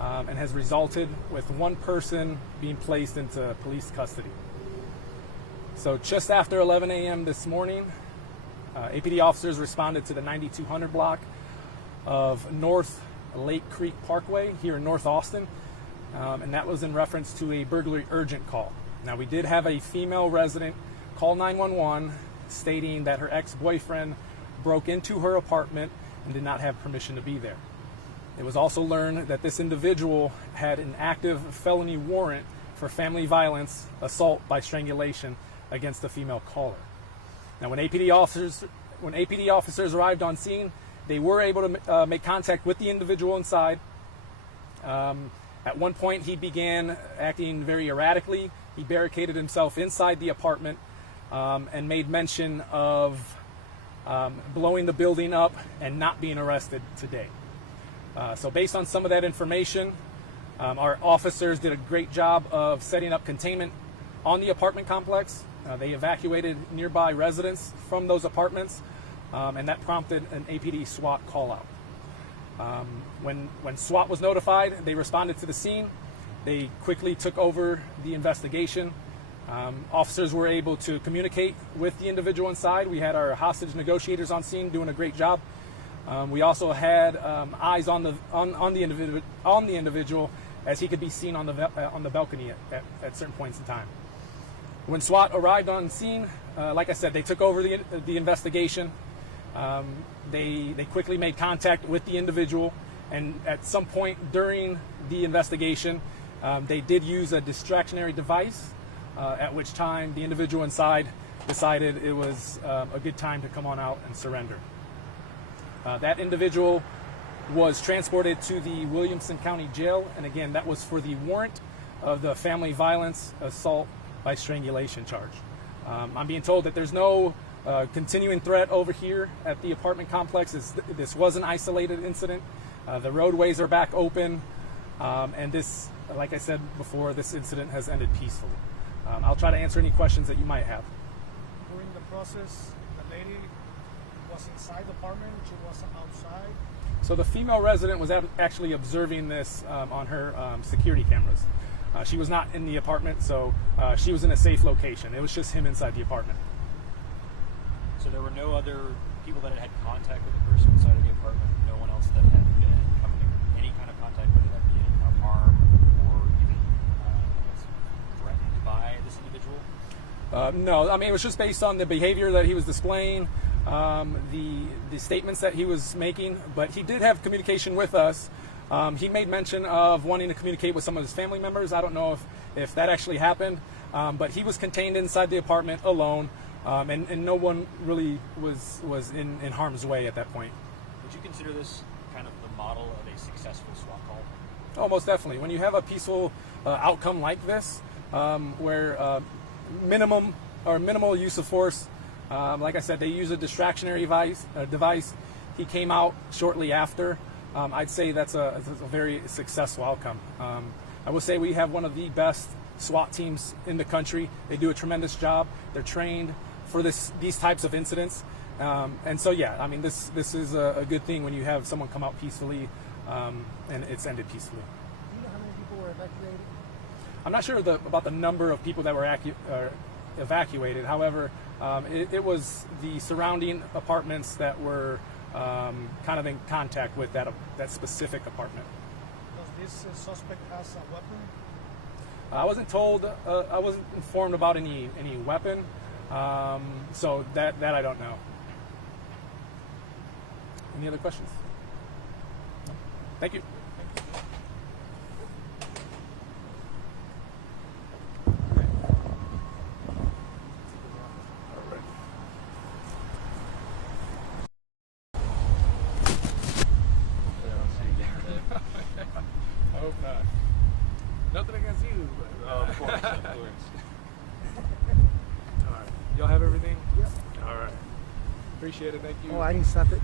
and has resulted with one person being placed into police custody. So just after 11 a.m. this morning, APD officers responded to the 9200 block of North Lake Creek Parkway here in North Austin, and that was in reference to a burglary urgent call. Now, we did have a female resident call 911 stating that her ex-boyfriend broke into her apartment and did not have permission to be there. It was also learned that this individual had an active felony warrant for family violence, assault by strangulation against the female caller. Now, when APD officers arrived on scene, they were able to make contact with the individual inside. At one point, he began acting very erratically. He barricaded himself inside the apartment and made mention of blowing the building up and not being arrested today. So based on some of that information, our officers did a great job of setting up containment on the apartment complex. They evacuated nearby residents from those apartments, and that prompted an APD SWAT call out. When SWAT was notified, they responded to the scene. They quickly took over the investigation. Officers were able to communicate with the individual inside. We had our hostage negotiators on scene doing a great job. We also had eyes on the individual as he could be seen on the balcony at certain points in time. When SWAT arrived on scene, like I said, they took over the investigation. They quickly made contact with the individual, and at some point during the investigation, they did use a distractionary device, at which time the individual inside decided it was a good time to come on out and surrender. That individual was transported to the Williamson County Jail, and again, that was for the warrant of the family violence assault by strangulation charge. I'm being told that there's no continuing threat over here at the apartment complex. This was an isolated incident. The roadways are back open, and this, like I said before, this incident has ended peacefully. I'll try to answer any questions that you might have. During the process, the lady was inside the apartment, she was outside. So the female resident was actually observing this on her security cameras. She was not in the apartment, so she was in a safe location. It was just him inside the apartment. So there were no other people that had contact with the person inside of the apartment? No one else that had been coming in any kind of contact, whether that be any harm or even threatened by this individual? No, I mean, it was just based on the behavior that he was displaying, the statements that he was making, but he did have communication with us. He made mention of wanting to communicate with some of his family members. I don't know if that actually happened, but he was contained inside the apartment alone, and no one really was in harm's way at that point. Would you consider this kind of the model of a successful SWAT call? Oh, most definitely. When you have a peaceful outcome like this, where minimal use of force, like I said, they use a distractionary device. He came out shortly after. I'd say that's a very successful outcome. I will say we have one of the best SWAT teams in the country. They do a tremendous job. They're trained for these types of incidents. And so, yeah, I mean, this is a good thing when you have someone come out peacefully and it's ended peacefully. Do you know how many people were evacuated? I'm not sure about the number of people that were evacuated. However, it was the surrounding apartments that were kind of in contact with that specific apartment. Does this suspect has a weapon? I wasn't told. I wasn't informed about any weapon. So that I don't know. Any other questions? No? Thank you. I hope not. Nothing against you. But, Of course, of course. All right. Y'all have everything? Yep. All right. Appreciate it. Thank you. Oh, I didn't stop it.